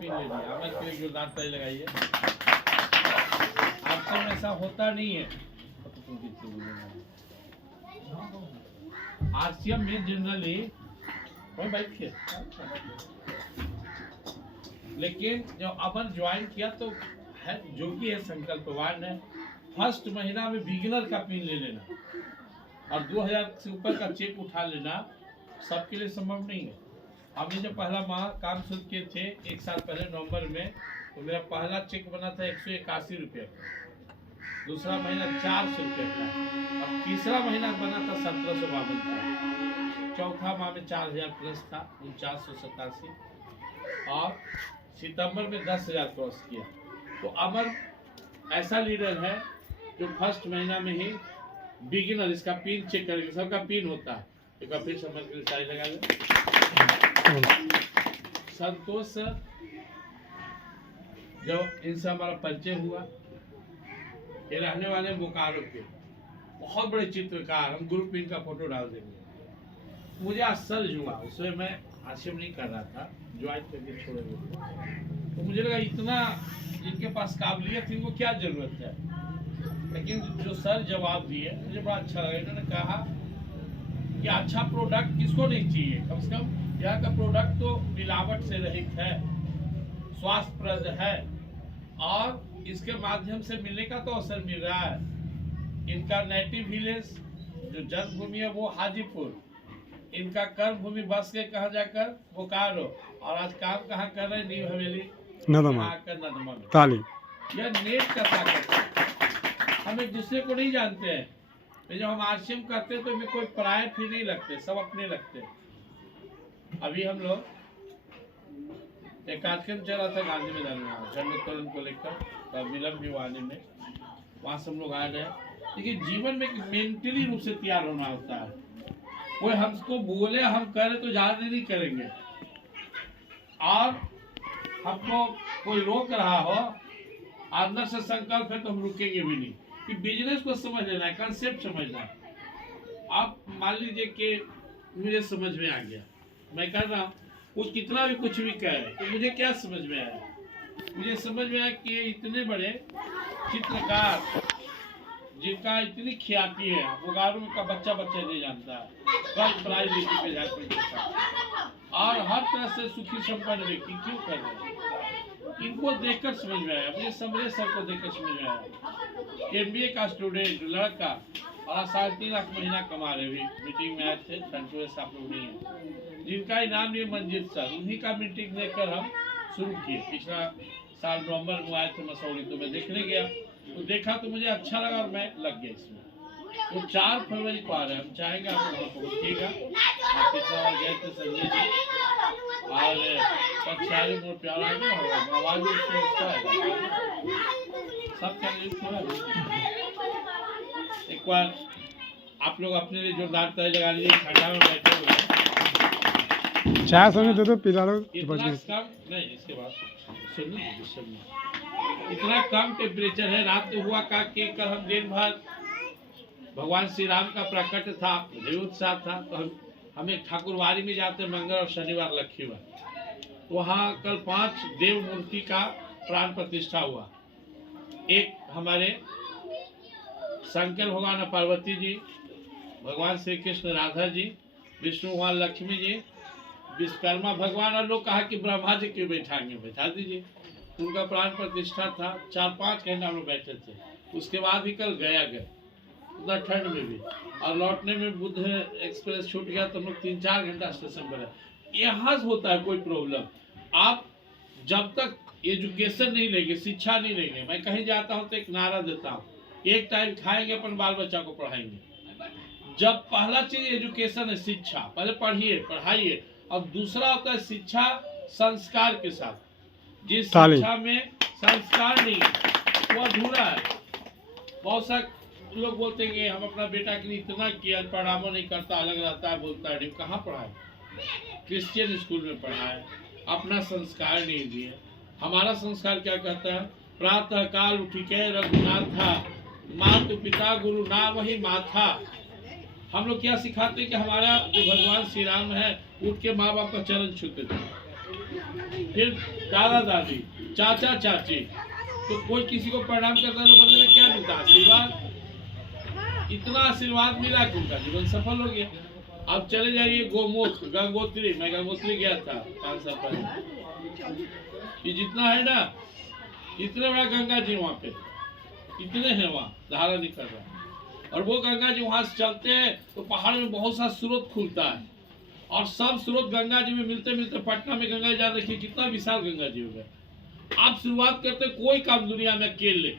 Pin लेनी है। आमर के लिए जोरदार ताली लगाइए। आरसीएम में ऐसा होता नहीं है। आरसीएम में जनरली कोई बैठिए, लेकिन जब अपन ज्वाइन किया तो है जो कि है संकल्पवान है, फर्स्ट महीना में बिगिनर का पिन ले लेना और 2000 से ऊपर का चेक उठा लेना सबके लिए संभव नहीं है। हमने जब पहला माह काम शुरू किए थे 1 साल पहले नवंबर में, तो मेरा पहला चेक बना था 181 रुपये का, दूसरा महीना 400 रुपये का और तीसरा महीना बना था 1752 का, चौथा माह में 4000 प्लस था 4987 और सितंबर में 10,000 क्रॉस किया। तो अमर ऐसा लीडर है जो फर्स्ट महीना में ही बिगिनर इसका पिन चेक करेंगे, सबका पिन होता है। एक बार फिर समझ के टाई लगा ले। संतोष सर, जब इनसे हमारा परिचय हुआ, ये रहने वाले बोकारो के बहुत बड़े चित्रकार, हम ग्रुप में इनका फोटो डाल देंगे। मुझे आश्चर्य हुआ, उसमें मैं आश्चर्य नहीं कर रहा था, ज्वाइन करके छोड़े हुए, तो मुझे लगा इतना जिनके पास काबिलियत थी उनको क्या जरूरत है। लेकिन जो सर जवाब दिए मुझे बड़ा अच्छा लगा। इन्होंने कहा कि अच्छा प्रोडक्ट किसको नहीं चाहिए, कम से कम यहाँ का प्रोडक्ट तो मिलावट से रहित है, स्वास्थ्यप्रद है और इसके माध्यम से मिलने का तो अवसर मिल रहा है। इनका नेटिव विलेज जो जन्मभूमि है वो हाजीपुर, इनका कर्म भूमि बस के कहा जाकर बोकारो, और आज काम कहाँ कर रहे हैं, न्यू हवेली नदमा में। ताली यह नेट का ताकत है। हम एक दूसरे को नहीं जानते हैं, जब हम आरसीएम करते हैं तो हमें कोई पराये फिर नहीं लगते, सब अपने लगते हैं। अभी हम लोग एक कार्यक्रम चल रहा था गांधी मैदान में जन्मोत्तरण को लेकर, विलम्ब भी आने में, वहाँ से हम लोग आए रहे। लेकिन जीवन में मेंटली रूप से तैयार होना होता है। कोई हमको बोले हम करें तो ज्यादा नहीं करेंगे, और हमको कोई रोक रहा हो, अंदर से संकल्प है तो हम रुकेंगे भी नहीं। कि बिजनेस को समझ लेना है, कंसेप्ट समझना है। आप मान लीजिए कि मुझे समझ में आ गया, मैं कर रहा हूँ, वो कितना भी कुछ भी कहे तो मुझे क्या समझ में आया, मुझे समझ में आया कि इतने बड़े चित्रकार जिनका इतनी ख्याति है, बोकारो का बच्चा नहीं जानता है, कल प्राइज पे जाकर और हर तरह से सुखी संपन्न व्यक्ति क्यों कर रहे हैं। इनको देखकर समझ में आया, मुझे समझे सर को देखकर समझ में आया। MBA का स्टूडेंट लड़का और 3.5 लाख महीना कमा रहे हुए मीटिंग में आए थे, संतोष आप लोग नहीं है, जिनका इनाम ये मंजित सर, उन्हीं का मीटिंग देखकर हम शुरू किए। पिछला साल नवंबर में आए थे मसौली, तो मैं देखने गया तो देखा तो मुझे अच्छा लगा और मैं लग गया इसमें। तो 4 फरवरी को आ रहे हैं, हम चाहेंगे आप लोग पहुँचिएगा। आप पिछला बार गए थे संजय जी और पक्षारी बहुत प्यारा है, आवाज भी उसका है, सब एक बार आप लोग अपने लिए जोरदार ताली लगा लीजिए। ठंडा में बैठे हुए चाय समय दे दो पिला लो। इतना कम नहीं, इसके बाद सुनिए, इतना कम टेम्परेचर है। रात को हुआ का कि कल हम दिन भर भगवान श्री राम का प्रकट था, मुझे उत्साह था, तो हम एक ठाकुरवाड़ी में जाते मंगल और शनिवार लक्ष्मीवार, वहाँ कल 5 देव मूर्ति का प्राण प्रतिष्ठा हुआ। एक हमारे शंकर भगवान पार्वती जी, भगवान श्री कृष्ण राधा जी, विष्णु भगवान लक्ष्मी जी, विश्वकर्मा भगवान, और लोग कहा कि ब्रह्मा जी क्यों बैठाएंगे, बैठा दीजिए। उनका प्राण प्रतिष्ठा था। 4-5 घंटे हम लोग बैठे थे। उसके बाद ही कल गया गए उतना ठंड में भी, और लौटने में बुद्ध एक्सप्रेस छूट गया तो हम लोग 3-4 घंटा स्टेशन पर है। यहाँ होता है कोई प्रॉब्लम, आप जब तक एजुकेशन नहीं लेंगे, शिक्षा नहीं लेंगे, मैं कहीं जाता हूँ तो एक नारा देता हूँ, एक टाइम खाएंगे अपन बाल बच्चा को पढ़ाएंगे। जब पहला चीज एजुकेशन है, शिक्षा, पहले पढ़िए पढ़ाइए, और दूसरा होता है शिक्षा संस्कार के साथ। जिस शिक्षा में संस्कार नहीं वो अधूरा है। बहुत सारे लोग बोलते हैं कि हम अपना बेटा के लिए इतना किया, पढ़ावा नहीं करता, अलग रहता है, बोलता है। कहाँ पढ़ाए, क्रिश्चियन स्कूल में पढ़ाए, अपना संस्कार नहीं दिए। हमारा संस्कार क्या कहता है, प्रातः काल उठिके रघुनाथा, मातु पिता गुरु ना वही माथा। हम लोग क्या सिखाते हैं कि हमारा जो भगवान श्री राम है, उठ के माँ बाप का चरण छूते थे। फिर दादा दादी, चाचा चाची। तो कोई किसी को प्रणाम करता है तो बदले में क्या मिलता है? आशीर्वाद। इतना आशीर्वाद मिला कि उनका जीवन सफल हो गया। अब चले जाइए गोमुख, गंगोत्री। मैं गंगोत्री गया था 5 साल पहले। ये जितना है ना, इतने बड़ा गंगा जी वहाँ पे, इतने हैं वहाँ, धारा निकल रहा है। और वो गंगा जी वहाँ से चलते हैं तो पहाड़ में बहुत सा स्रोत खुलता है, और सब स्रोत गंगा जी में मिलते मिलते पटना में गंगा जी जा रखी। कितना विशाल गंगा जी हो गया। आप शुरुआत करते कोई काम दुनिया में अकेले,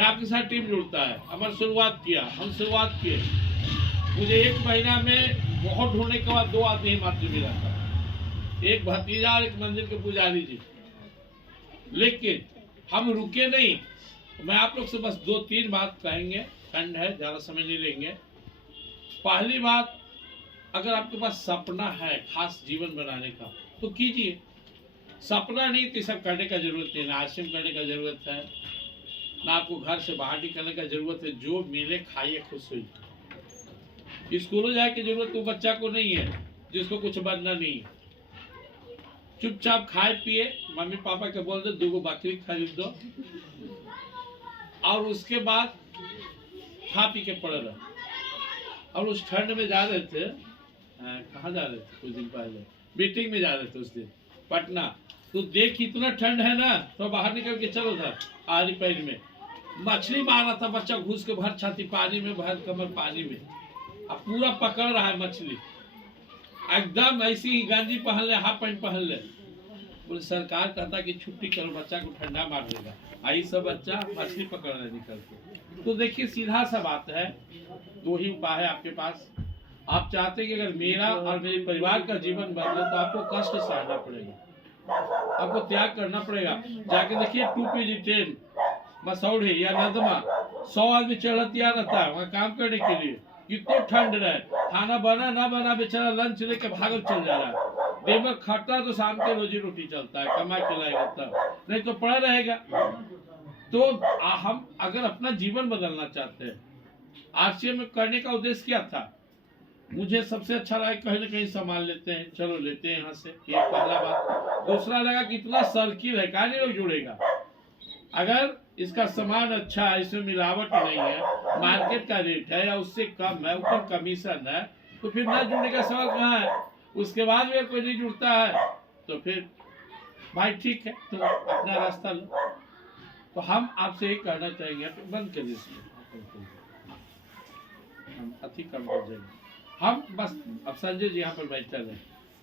आपके साथ टीम जुड़ता है। हमारी शुरुआत किया, हम शुरुआत किए। मुझे 1 महीना में बहुत ढूंढने के बाद 2 आदमी ही मात्र मिला था, एक भतीजा और एक मंदिर के पुजारी जी। लेकिन हम रुके नहीं। मैं आप लोग से बस 2-3 बात कहेंगे, ठंड है, ज्यादा समय नहीं लेंगे। पहली बात, अगर आपके पास सपना है खास जीवन बनाने का तो कीजिए। सपना नहीं तो सब करने का जरूरत नहीं, ना आश्रम करने का जरूरत है, ना आपको घर से बाहर निकलने का जरूरत है। जो मिले खाइए, खुश होइए। स्कूलों जाए की जरूरत तो बच्चा को नहीं है जिसको कुछ बनना नहीं है। चुपचाप खाए पिए, मम्मी पापा के बोल दो 2 बकरी खरीद दो, और उसके बाद खा पी के पड़े रहो। और उस ठंड में जा रहे थे, कहाँ जा रहे थे कुछ दिन पहले, मीटिंग में जा रहे थे उस दिन पटना। तो देख इतना ठंड है ना, तो बाहर निकल के चलो था आरी पैर में मछली मार रहा था बच्चा, घुस के भर छाती पानी में, भर कमर पानी में, अब पूरा पकड़ रहा है मछली। एकदम ऐसी ही गंजी पहन ले, हाफ पैंट पहन ले। बोले सरकार कहता कि छुट्टी करो, बच्चा को ठंडा मार देगा। आई सब बच्चा मछली पकड़ रहे निकल के। तो देखिए सीधा सा बात है, 2 ही उपाय है आपके पास। आप चाहते हैं कि अगर मेरा और मेरे परिवार का जीवन बदले तो आपको कष्ट सहना पड़ेगा, आपको त्याग करना पड़ेगा। जाके देखिए 2 ट्रेन मसौढ़ी या नदमा, 100 आदमी चढ़ तैयार रहता है वहाँ काम करने के लिए। कितना ठंड रहे, खाना बना ना बना, बेचारा लंच लेके भागल चल जा रहा है। दिन भर खाता तो शाम के रोजी रोटी चलता है, कमा के लाएगा तब, नहीं तो पड़ा रहेगा। तो हम अगर अपना जीवन बदलना चाहते हैं, आरसीएम में करने का उद्देश्य क्या था? मुझे सबसे अच्छा लगा कहीं ना कहीं सामान लेते हैं, चलो लेते हैं यहाँ से, ये पहला बात। दूसरा लगा कि इतना सर्किल है, कहाँ नहीं लोग जुड़ेगा। अगर इसका सामान अच्छा है, इसमें मिलावट नहीं है, मार्केट का रेट है या उससे कम है, ऊपर कमीशन है, तो फिर ना जुड़ने का सवाल कहाँ है। उसके बाद भी कोई नहीं जुड़ता है तो फिर भाई ठीक है, तो अपना रास्ता लो। तो हम आपसे एक कहना चाहेंगे, बंद करिए, हम अति कम हो जाएंगे। हम बस अब संजय जी यहाँ पर बैठे रहे।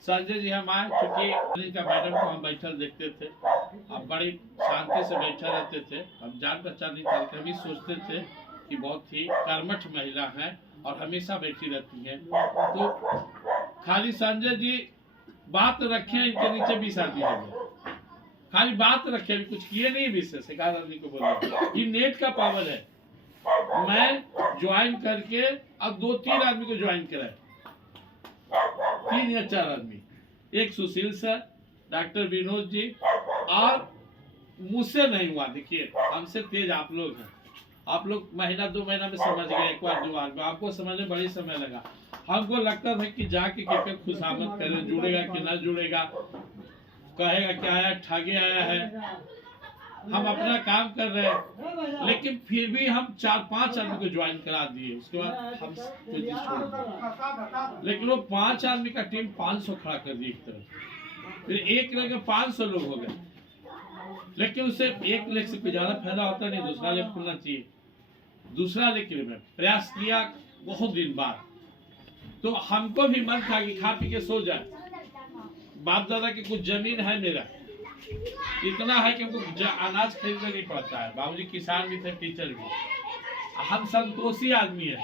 संजय जी हम आए, चूंकि का मैडम को हम बैठल देखते थे, अब बड़ी शांति से बैठे रहते थे, हम जान पहचान नहीं करते, हम ही सोचते थे कि बहुत ही कर्मठ महिला है और हमेशा बैठी रहती है। तो खाली संजय जी बात रखे, इनके नीचे 20 आदमी हो गए, खाली बात रखे, अभी कुछ किए नहीं विशेष। 1 आदमी को बोले ये नेट का पावर है। मैं ज्वाइन करके अब 2-3 आदमी को ज्वाइन कराए, 3 या 4 आदमी, एक सुशील सर, डॉक्टर विनोद जी, और मुझसे नहीं हुआ। देखिए हमसे तेज आप लोग हैं, आप लोग महीना 2 महीना में समझ गए, 1 बार 2 बार में, आपको समझने बड़ी समय लगा। हमको लगता था कि जाके केकर खुशामद करे, जुड़ेगा कि ना जुड़ेगा, कहेगा क्या आया, ठगे आया है। हम अपना काम कर रहे हैं, लेकिन फिर भी हम 4-5 आदमी को ज्वाइन करा दिए। उसके बाद हम छोड़ दिए, लेकिन वो 5 आदमी का टीम 500 खड़ा कर दिए एक तरफ, फिर एक लगे 500 लोग हो गए। लेकिन उससे 1 लेख से कोई ज्यादा फायदा होता नहीं, दूसरा लेख खुलना चाहिए। दूसरा लेख के लिए मैं प्रयास किया बहुत दिन बाद, तो हमको भी मन था कि खा पी के सो जाए। बाप दादा की कुछ जमीन है मेरा, इतना है कि हमको अनाज खरीदना नहीं पड़ता है। बाबूजी किसान भी थे, टीचर भी। हम संतोषी आदमी है,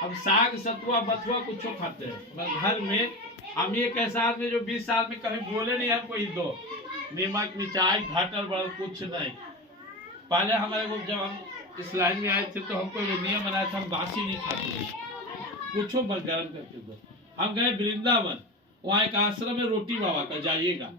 हम साग सतुआ बथुआ कुछ खाते हैं घर में। हम एक ऐसा आदमी जो 20 साल में कभी बोले नहीं हमको दो, नमक मिर्चाई घाटल बड़ल कुछ नहीं। पहले हमारे को जब हम इस लाइन में आए थे तो हमको ये नियम बनाया था, हम बासी नहीं खाते थे, कुछ गर्म करके दो। हम गए वृंदावन, वहाँ एक आश्रम में रोटी बाबा का, जाइएगा।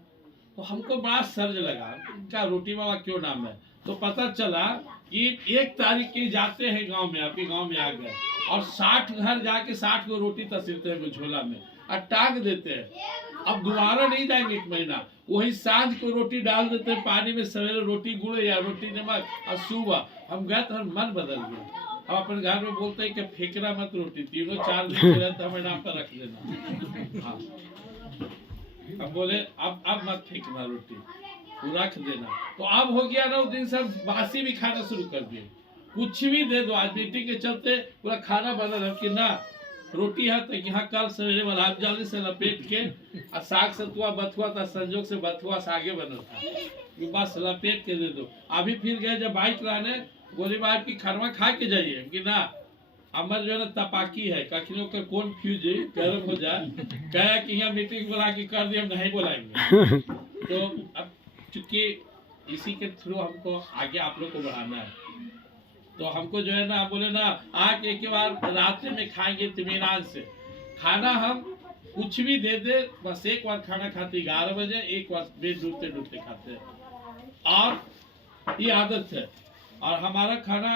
तो हमको बड़ा सर्ज लगा, क्या रोटी बाबा क्यों नाम है। तो पता चला कि 1 तारीख के जाते हैं गांव में, आपके गांव में आ गए, और 60 घर जाके 60 को रोटी तसीलते हैं झोला में और टांग देते हैं। अब दोबारा नहीं जाएंगे 1 महीना, वही सांझ को रोटी डाल देते हैं पानी में, सवेरे रोटी गुड़ या रोटी नमक, और सुबह हम गए तो मन बदल गया। हम अपने घर में बोलते हैं कि फेंकना मत रोटी, तीनों 4 दिन के रहते हमें नाम पर रख देना। हाँ, हम बोले अब मत फेंकना रोटी, वो रख देना। तो अब हो गया ना, उस दिन सब बासी भी खाना शुरू कर दिए, कुछ भी दे दो। आज मीटिंग के चलते पूरा खाना बना रहा कि ना रोटी है तो यहाँ कल सवेरे वाला आप जल्दी से लपेट के, और साग सतुआ बथुआ था, संजोग से बथुआ सागे बना था, ये बस लपेट के दे दो। अभी फिर गए जब बाइक लाने, बोले भाई की खाना खा के जाइए कि ना हमारे जो है ना तपाकी है, कखियों का कौन फ्यूज गर्म हो जाए, कहे कि यहाँ मीटिंग बुला के कर दिए, हम नहीं बुलाएंगे। तो अब चूंकि इसी के थ्रू हमको आगे आप लोग को बढ़ाना है, तो हमको जो है ना बोले ना आके एक बार रात में खाएंगे इत्मीनान से। खाना हम कुछ भी दे दे, बस एक बार खाना खाते 11 बजे, एक बार बेड डूबते डूबते खाते हैं, और ये आदत है। और हमारा खाना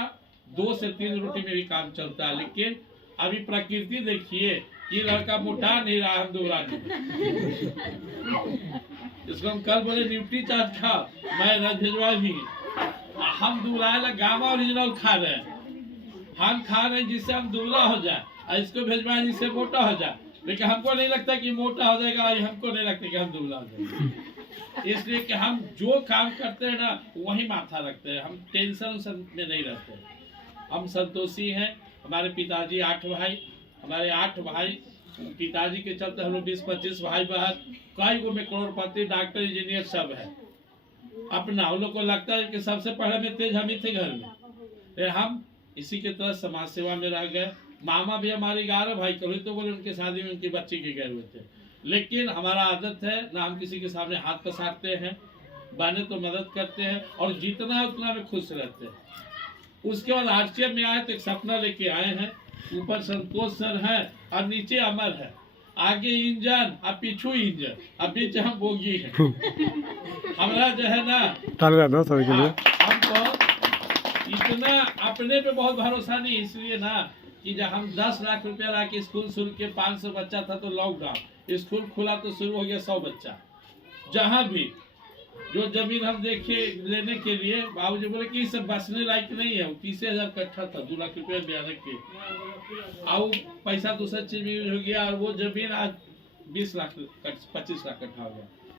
2 से 3 रोटी में भी काम चलता है। लेकिन अभी प्रकृति देखिए, ये लड़का मोटा नहीं रहा, हम दुबला नहीं। इसको हम कल बोले न्यूट्री चाट खा, मैं न भिजवा भी, हम दुबला गामा ओरिजिनल खा रहे हैं, हम खा रहे हैं जिससे हम दुबला हो जाए, और इसको भिजवाए जिससे मोटा हो जाए। लेकिन हमको नहीं लगता कि मोटा हो जाएगा, हमको नहीं लगता कि हम दुबला हो जाएंगे। इसलिए कि हम जो काम करते हैं ना वही माथा रखते हैं, हम टेंशन में नहीं रहते। हम संतोषी हैं। हमारे पिताजी 8 भाई, हमारे 8 भाई, पिताजी के चलते हम लोग 20-25 भाई बहन, कई गो में करोड़पति, डॉक्टर, इंजीनियर सब है। अपना उन लोग को लगता है कि सबसे पढ़े में तेज हम ही थे घर में, फिर हम इसी के तरह समाज सेवा में रह गए। मामा भी हमारे 11 भाई, कभी तो बोले उनके शादी में उनके बच्चे के गए हुए थे। लेकिन हमारा आदत है ना, हम किसी के सामने हाथ पसारते हैं, बने तो मदद करते हैं, और जितना है उतना में खुश रहते हैं। उसके बाद आरसीएम में आए तो एक सपना लेके आए हैं, ऊपर संतोष सर है और नीचे अमर है, आगे इंजन और पीछू इंजन, अब बीच हम बोगी है। हमारा जो है ना हमको इतना अपने पे बहुत भरोसा नहीं, इसलिए ना कि जब हम 10 लाख रुपया ला के स्कूल शुरू किए, 500 बच्चा था तो लॉकडाउन, स्कूल खुला तो शुरू हो गया 100 बच्चा। जहाँ भी जो जमीन हम देखे लेने के लिए, बाबूजी बोले कि सब बसने लायक नहीं है, 30,000 कट्ठा था, 2 लाख रुपया बयान के, और पैसा दूसरा चीज में यूज हो गया, और वो जमीन आज 20 लाख 25 लाख कट्ठा हो गया।